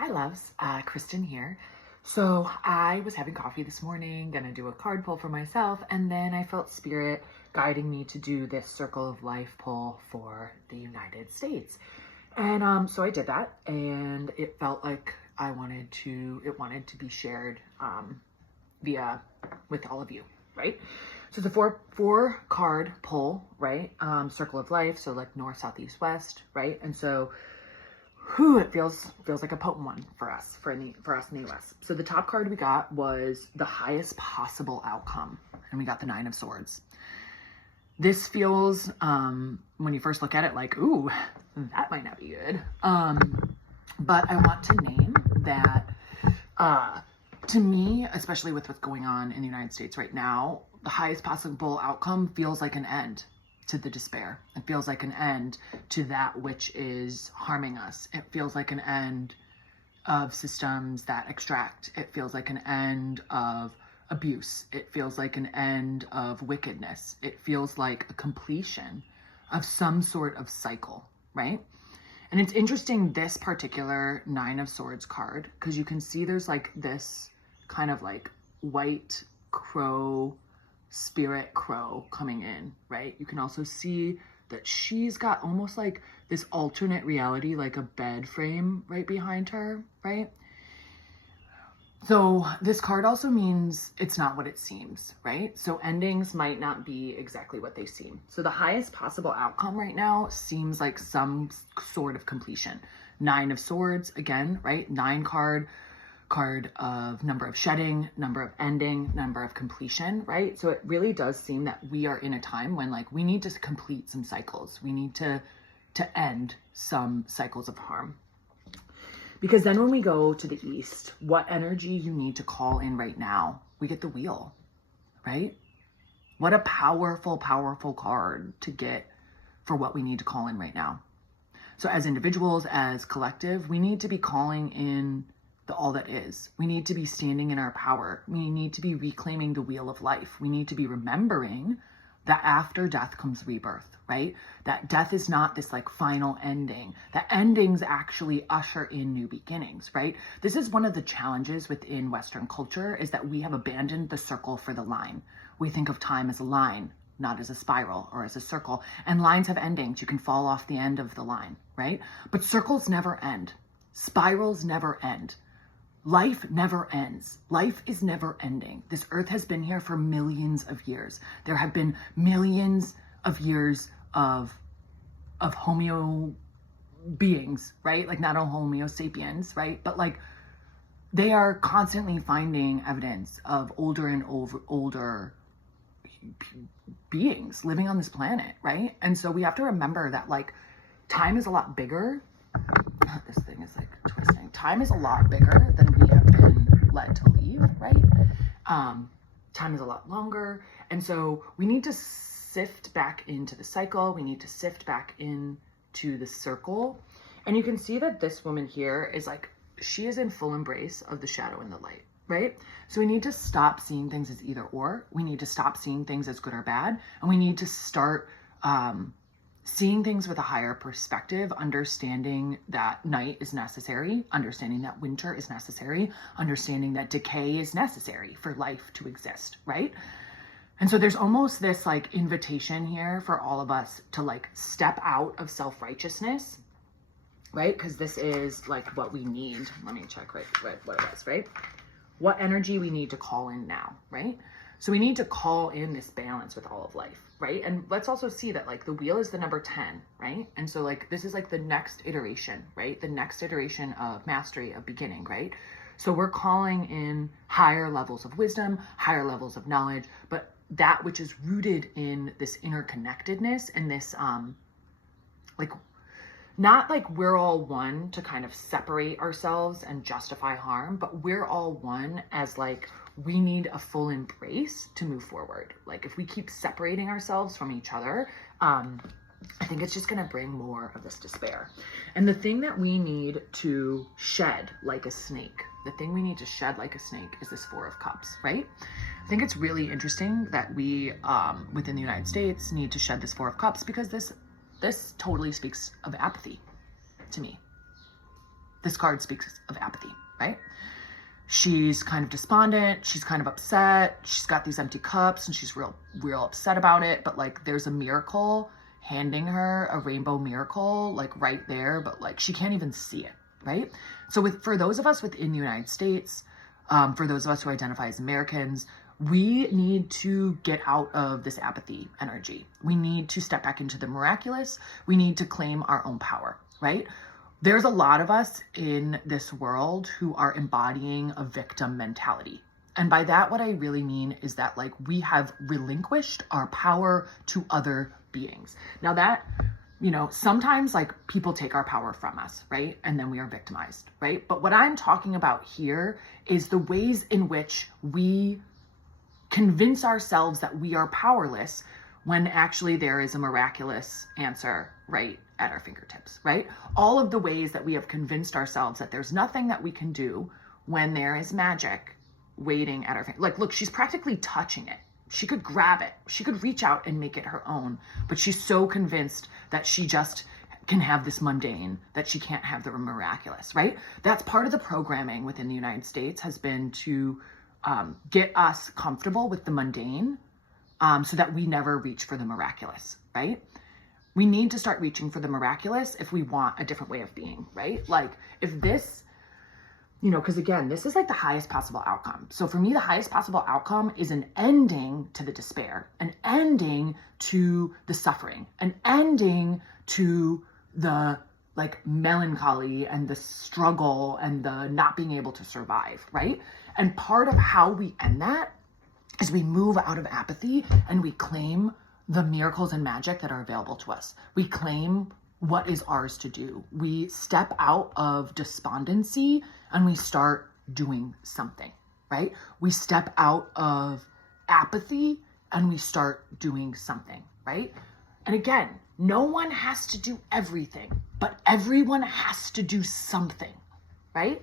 Hi loves, Kristen here. So I was having coffee this morning, gonna do a card pull for myself, and then I felt spirit guiding me to do this circle of life pull for the United States. And so I did that, and it felt like it wanted to be shared via with all of you, right? So it's a four card pull, right? Circle of life, so like north, south, east, west, right? And so it feels like a potent one for us, for us in the US. So the top card we got was the highest possible outcome, and we got the Nine of Swords. This feels, when you first look at it, like, ooh, that might not be good. But I want to name that, to me, especially with what's going on in the United States right now, the highest possible outcome feels like an end to the despair. It feels like an end to that which is harming us. It feels like an end of systems that extract. It feels like an end of abuse. It feels like an end of wickedness. It feels like a completion of some sort of cycle, right? And it's interesting, this particular Nine of Swords card, because you can see there's like this kind of like white crow, spirit crow coming in, right? You can also see that she's got almost like this alternate reality, like a bed frame right behind her, right? So this card also means it's not what it seems, right? So endings might not be exactly what they seem. So the highest possible outcome right now seems like some sort of completion. Nine of Swords, again, right? Card of number of shedding, number of ending, number of completion, right? So it really does seem that we are in a time when like we need to complete some cycles. We need to end some cycles of harm. Because then when we go to the east, what energy you need to call in right now, we get the Wheel, right? What a powerful, powerful card to get for what we need to call in right now. So as individuals, as collective, we need to be calling in the all that is. We need to be standing in our power. We need to be reclaiming the wheel of life. We need to be remembering that after death comes rebirth, right? That death is not this like final ending. That endings actually usher in new beginnings, right? This is one of the challenges within Western culture, is that we have abandoned the circle for the line. We think of time as a line, not as a spiral or as a circle. And lines have endings. You can fall off the end of the line, right? But circles never end. Spirals never end. Life never ends. Life is never ending. This earth has been here for millions of years. There have been millions of years of Homo beings, right? Like not a Homo sapiens, right? But like they are constantly finding evidence of older and older beings living on this planet, right? And so we have to remember that like time is a lot bigger. This thing is like twisting. Time is a lot bigger than we have been led to believe, right? Time is a lot longer. And so we need to sift back into the cycle. We need to sift back into the circle. And you can see that this woman here is like, she is in full embrace of the shadow and the light, right? So we need to stop seeing things as either or. We need to stop seeing things as good or bad. And we need to start seeing things with a higher perspective, understanding that night is necessary, understanding that winter is necessary, understanding that decay is necessary for life to exist, right? And so there's almost this like invitation here for all of us to like step out of self-righteousness, right? Because this is like what we need. Let me check what it was, right? What energy we need to call in now, right? So we need to call in this balance with all of life, right? And let's also see that like the wheel is the number 10, right? And so like this is like the next iteration, right? The next iteration of mastery, of beginning, right? So we're calling in higher levels of wisdom, higher levels of knowledge, but that which is rooted in this interconnectedness and this like not like we're all one to kind of separate ourselves and justify harm, but we're all one as like we need a full embrace to move forward. Like if we keep separating ourselves from each other, I think it's just going to bring more of this despair. And the thing that we need to shed like a snake, the thing we need to shed like a snake is this Four of Cups, right? I think it's really interesting that we, within the United States, need to shed this Four of Cups because this totally speaks of apathy to me. This card speaks of apathy, right? She's kind of despondent. She's kind of upset. She's got these empty cups and she's real upset about it. But like, there's a miracle handing her, a rainbow miracle, like right there, but like she can't even see it, right? So for those of us within the United States, for those of us who identify as Americans, we need to get out of this apathy energy. We need to step back into the miraculous. We need to claim our own power, right? There's a lot of us in this world who are embodying a victim mentality. And by that, what I really mean is that like we have relinquished our power to other beings. Now that, you know, sometimes like people take our power from us, right? And then we are victimized, right? But what I'm talking about here is the ways in which we convince ourselves that we are powerless when actually there is a miraculous answer right at our fingertips, right? All of the ways that we have convinced ourselves that there's nothing that we can do when there is magic waiting at our finger. Like, look, she's practically touching it. She could grab it. She could reach out and make it her own, but she's so convinced that she just can have this mundane, that she can't have the miraculous, right? That's part of the programming within the United States has been to get us comfortable with the mundane so that we never reach for the miraculous, right? We need to start reaching for the miraculous if we want a different way of being, right? Like if this, you know, because again, this is like the highest possible outcome. So for me, the highest possible outcome is an ending to the despair, an ending to the suffering, an ending to the like melancholy and the struggle and the not being able to survive, right? And part of how we end that is we move out of apathy and we claim the miracles and magic that are available to us. We claim what is ours to do. We step out of despondency and we start doing something, right? We step out of apathy and we start doing something, right? And again, no one has to do everything, but everyone has to do something, right?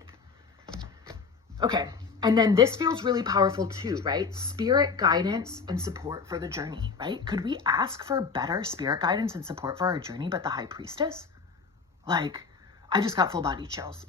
Okay. And then this feels really powerful too, right? Spirit guidance and support for the journey, right? Could we ask for better spirit guidance and support for our journey, but the High Priestess? Like, I just got full body chills,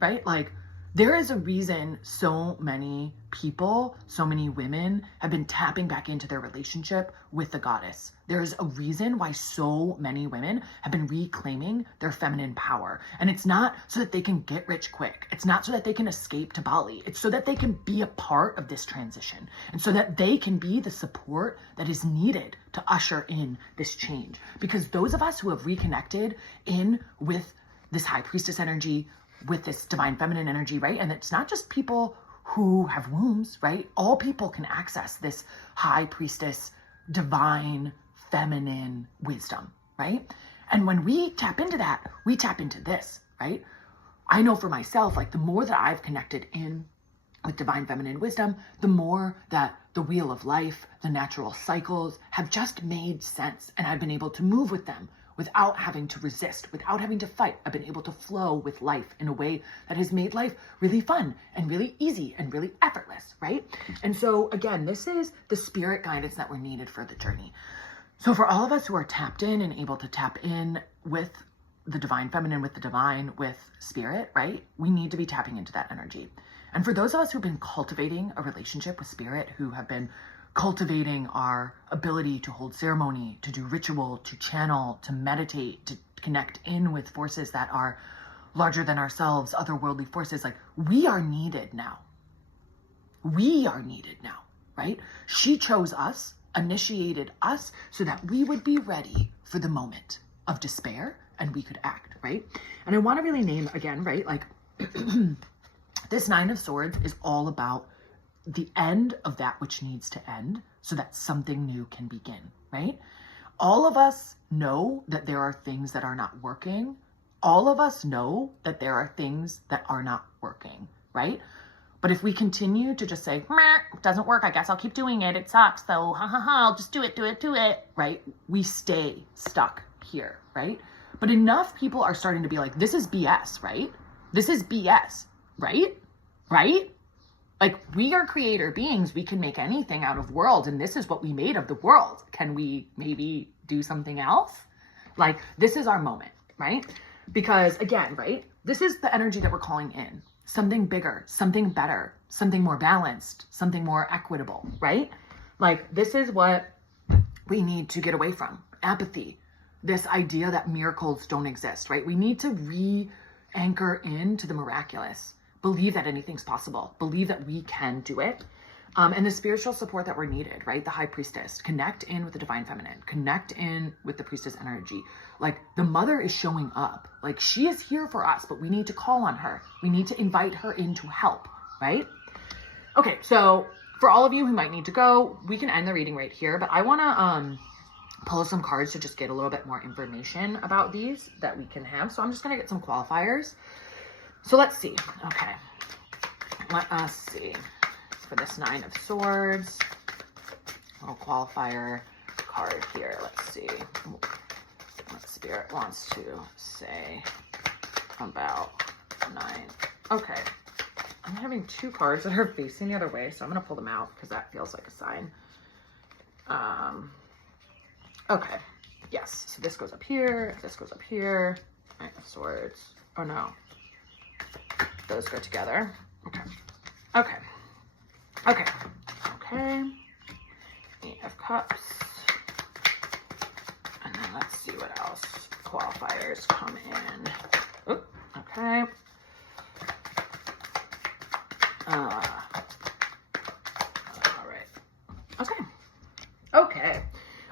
right? Like, there is a reason so many people, so many women have been tapping back into their relationship with the goddess. There's a reason why so many women have been reclaiming their feminine power. And it's not so that they can get rich quick. It's not so that they can escape to Bali. It's so that they can be a part of this transition and so that they can be the support that is needed to usher in this change. Because those of us who have reconnected in with this High Priestess energy, with this divine feminine energy, right? And it's not just people who have wombs, right? All people can access this High Priestess, divine feminine wisdom, right? And when we tap into that, we tap into this, right? I know for myself, like the more that I've connected in with divine feminine wisdom, the more that the wheel of life, the natural cycles have just made sense. And I've been able to move with them without having to resist, without having to fight. I've been able to flow with life in a way that has made life really fun and really easy and really effortless, right? And so again, this is the spirit guidance that we're needed for the journey. So for all of us who are tapped in and able to tap in with the divine feminine, with the divine, with spirit, right? We need to be tapping into that energy. And for those of us who've been cultivating a relationship with spirit, who have been cultivating our ability to hold ceremony, to do ritual, to channel, to meditate, to connect in with forces that are larger than ourselves, otherworldly forces, like we are needed now. We are needed now, right? She chose us, initiated us so that we would be ready for the moment of despair and we could act, right? And I want to really name again, right? Like this Nine of Swords is all about the end of that which needs to end so that something new can begin, right? All of us know that there are things that are not working. All of us know that there are things that are not working, right? But if we continue to just say, it doesn't work, I guess I'll keep doing it. It sucks, so I'll just do it, right? We stay stuck here, right? But enough people are starting to be like, this is BS, right? This is BS, right? Right? Like, we are creator beings. We can make anything out of worlds, and this is what we made of the world. Can we maybe do something else? Like, this is our moment, right? Because again, right? this is the energy that we're calling in. Something bigger, something better, something more balanced, something more equitable, right? Like, this is what we need to get away from. Apathy, this idea that miracles don't exist, right? We need to re-anchor into the miraculous. Believe that anything's possible. Believe that we can do it. And the spiritual support that we're needed, right? The high priestess, connect in with the divine feminine, connect in with the priestess energy. Like, the mother is showing up. Like, she is here for us, but we need to call on her. We need to invite her in to help, right? Okay, so for all of you who might need to go, we can end the reading right here, but I want to pull some cards to just get a little bit more information about these that we can have. So I'm just going to get some qualifiers. So let's see. Okay, let us see. For this 9 of Swords, little qualifier card here. Let's see what Spirit wants to say about 9. Okay, I'm having 2 cards that are facing the other way, so I'm going to pull them out because that feels like a sign. Okay, yes, so this goes up here, this goes up here. 9 of Swords. Oh no, those go together. Okay, okay. Okay, okay, 8 of Cups, and then let's see what else qualifiers come in. Oop, okay, all right,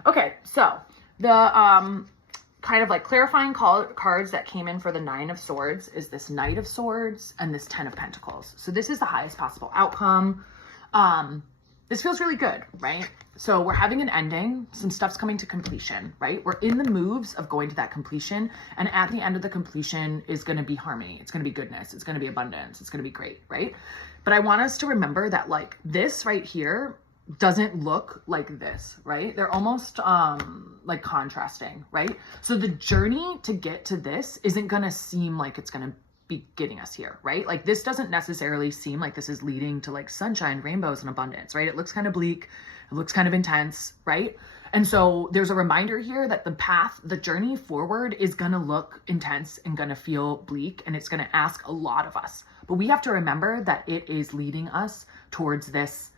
okay, so the kind of like clarifying cards that came in for the 9 of Swords is this Knight of Swords and this 10 of Pentacles. So this is the highest possible outcome. This feels really good, right? So we're having an ending, some stuff's coming to completion, right? We're in the moves of going to that completion, and at the end of the completion is going to be harmony. It's going to be goodness. It's going to be abundance. It's going to be great, right? But I want us to remember that, like, this right here doesn't look like this, right? They're almost like contrasting, right? So the journey to get to this isn't going to seem like it's going to be getting us here, right? Like, this doesn't necessarily seem like this is leading to like sunshine, rainbows, and abundance, right? It looks kind of bleak. It looks kind of intense, right? And so there's a reminder here that the path, the journey forward is going to look intense and going to feel bleak, and it's going to ask a lot of us. But we have to remember that it is leading us towards this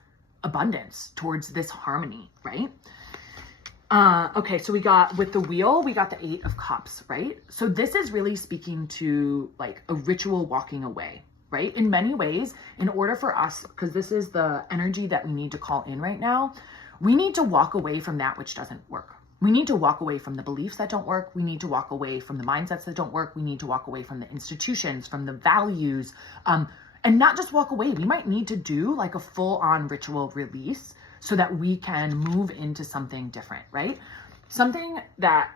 abundance, towards this harmony, right? Okay, so we got, with the wheel, we got the 8 of Cups, right? So this is really speaking to like a ritual walking away, right? In many ways, in order for us, because this is the energy that we need to call in right now, we need to walk away from that which doesn't work. We need to walk away from the beliefs that don't work. We need to walk away from the mindsets that don't work. We need to walk away from the institutions, from the values, and not just walk away. We might need to do like a full-on ritual release so that we can move into something different, right? Something that,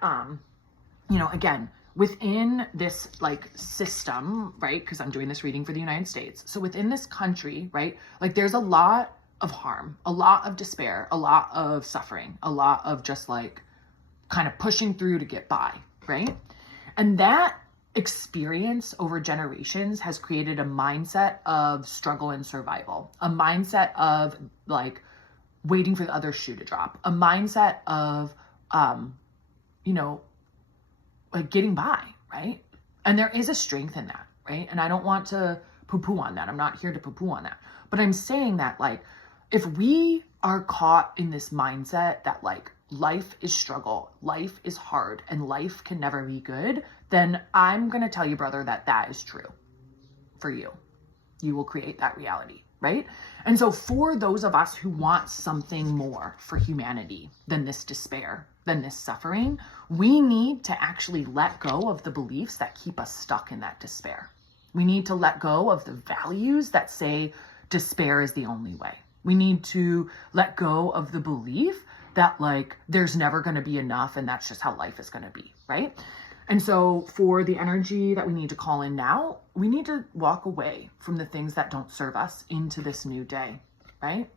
you know, again, within this like system, right? Because I'm doing this reading for the United States. So within this country, right? Like, there's a lot of harm, a lot of despair, a lot of suffering, a lot of just like kind of pushing through to get by, right? And that experience over generations has created a mindset of struggle and survival, a mindset of like waiting for the other shoe to drop, a mindset of, you know, like getting by, right? And there is a strength in that, right? And I don't want to poo-poo on that. I'm not here to poo-poo on that. But I'm saying that, like, if we are caught in this mindset that like life is struggle, life is hard, and life can never be good, then I'm going to tell you, brother, that that is true for you. You will create that reality, right? And so for those of us who want something more for humanity than this despair, than this suffering, we need to actually let go of the beliefs that keep us stuck in that despair. We need to let go of the values that say despair is the only way. We need to let go of the belief that like there's never going to be enough and that's just how life is going to be, right? And so for the energy that we need to call in now, we need to walk away from the things that don't serve us into this new day, right?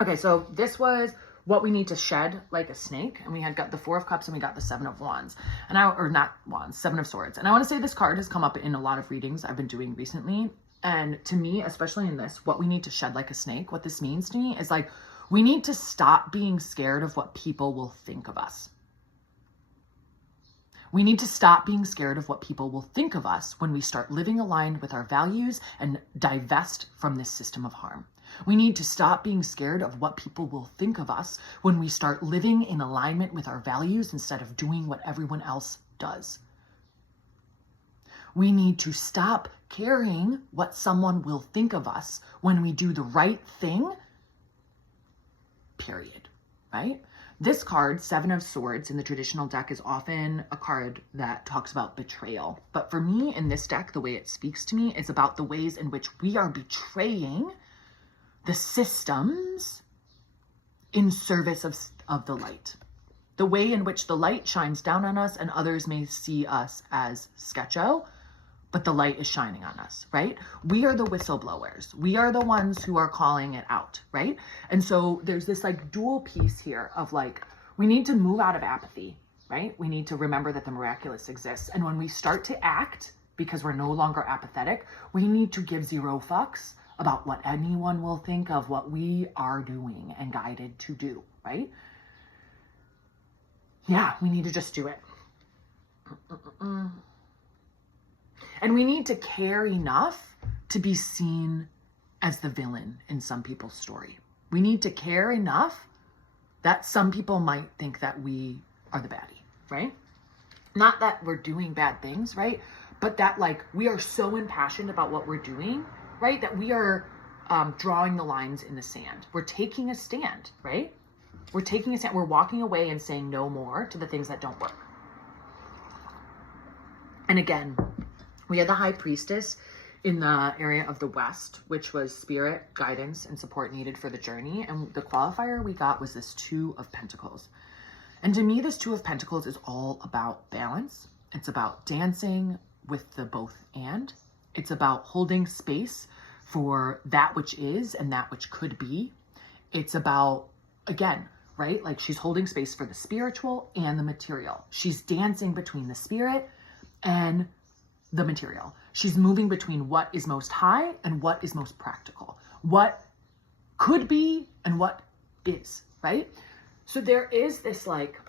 Okay, so this was what we need to shed like a snake. And we had got the 4 of Cups and we got the 7 of Wands. And or not Wands, 7 of Swords. And I want to say this card has come up in a lot of readings I've been doing recently. And to me, especially in this, what we need to shed like a snake, what this means to me is like, we need to stop being scared of what people will think of us. We need to stop being scared of what people will think of us when we start living aligned with our values and divest from this system of harm. We need to stop being scared of what people will think of us when we start living in alignment with our values instead of doing what everyone else does. We need to stop caring what someone will think of us when we do the right thing, period, right? This card, Seven of Swords, in the traditional deck is often a card that talks about betrayal. But for me, in this deck, the way it speaks to me is about the ways in which we are betraying the systems in service of the light. The way in which the light shines down on us and others may see us as sketcho, but the light is shining on us, right? We are the whistleblowers. We are the ones who are calling it out, right? And so there's this like dual piece here of like, we need to move out of apathy, right? We need to remember that the miraculous exists. And when we start to act, because we're no longer apathetic, we need to give zero fucks about what anyone will think of what we are doing and guided to do, right? Yeah, we need to just do it. And we need to care enough to be seen as the villain in some people's story. We need to care enough that some people might think that we are the baddie, right? Not that we're doing bad things, right? But that like we are so impassioned about what we're doing, right? That we are drawing the lines in the sand. We're taking a stand, right? We're taking a stand. We're walking away and saying no more to the things that don't work. And again, we had the High Priestess in the area of the West, which was spirit, guidance, and support needed for the journey. And the qualifier we got was this Two of Pentacles. And to me, this Two of Pentacles is all about balance. It's about dancing with the both and. It's about holding space for that which is and that which could be. It's about, again, right? Like she's holding space for the spiritual and the material. She's dancing between the spirit and the material. She's moving between what is most high and what is most practical, what could be and what is, right? So there is this like,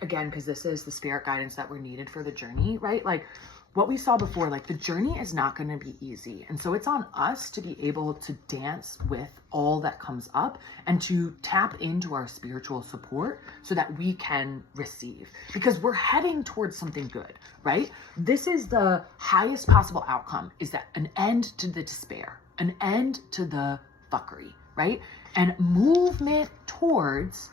again, because this is the spirit guidance that we're needed for the journey, right? Like what we saw before, like the journey is not going to be easy. And so it's on us to be able to dance with all that comes up and to tap into our spiritual support so that we can receive, because we're heading towards something good, right? This is the highest possible outcome, is that an end to the despair, an end to the fuckery, right? And movement towards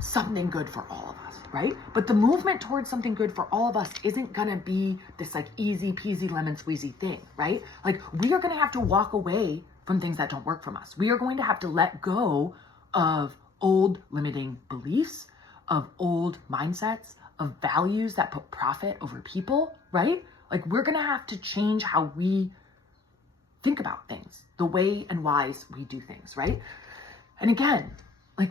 something good for all of us, right? But the movement towards something good for all of us isn't gonna be this like easy peasy lemon squeezy thing, right? Like we are gonna have to walk away from things that don't work from us. We are going to have to let go of old limiting beliefs, of old mindsets, of values that put profit over people, right? Like we're gonna have to change how we think about things, the way and whys we do things, right? And again, like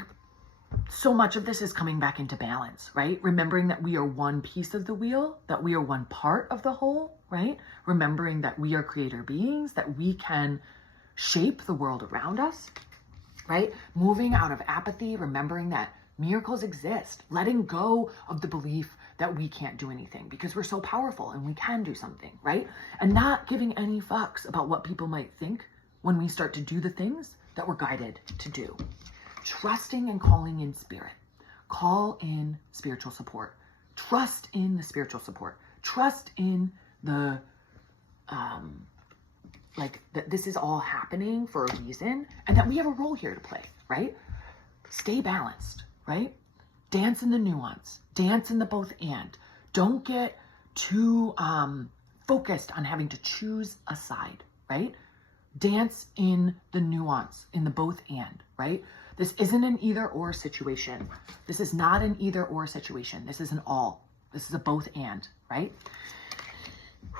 so much of this is coming back into balance, right? Remembering that we are one piece of the wheel, that we are one part of the whole, right? Remembering that we are creator beings, that we can shape the world around us, right? Moving out of apathy, remembering that miracles exist, letting go of the belief that we can't do anything because we're so powerful and we can do something, right? And not giving any fucks about what people might think when we start to do the things that we're guided to do. Trusting and calling in spirit. Call in spiritual support. Trust in the spiritual support. Trust in the, that this is all happening for a reason and that we have a role here to play, right? Stay balanced, right? Dance in the nuance. Dance in the both and. Don't get too focused on having to choose a side, right? Dance in the nuance, in the both and, right? This isn't an either or situation. This is not an either or situation. This is an all. This is a both and, right?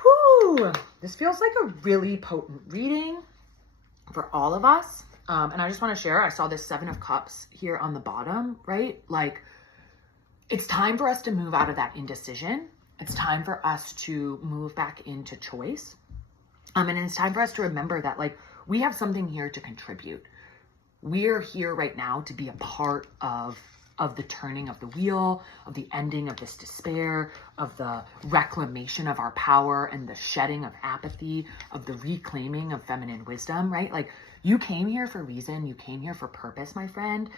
Whew. This feels like a really potent reading for all of us. And I just want to share, I saw this 7 of Cups here on the bottom, right? Like, it's time for us to move out of that indecision. It's time for us to move back into choice. And it's time for us to remember that, like, we have something here to contribute. We're here right now to be a part of of the turning of the wheel, of the ending of this despair, of the reclamation of our power and the shedding of apathy, of the reclaiming of feminine wisdom, right? Like, you came here for a reason. You came here for purpose, my friend.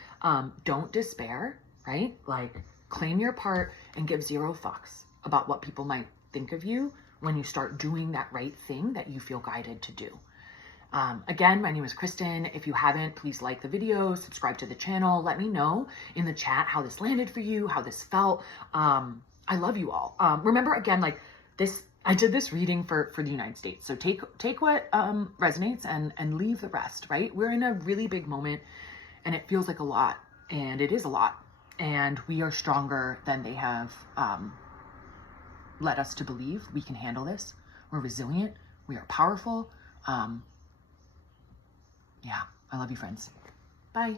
Don't despair, right? Like, claim your part and give zero fucks about what people might think of you when you start doing that right thing that you feel guided to do. Again, my name is Kristen. If you haven't, please like the video, subscribe to the channel. Let me know in the chat how this landed for you, how this felt. I love you all. Remember, again, like this, I did this reading for the United States. So take what resonates and leave the rest, right? We're in a really big moment and it feels like a lot, and it is a lot. And we are stronger than they have led us to believe. We can handle this. We're resilient. We are powerful. Yeah, I love you, friends. Bye.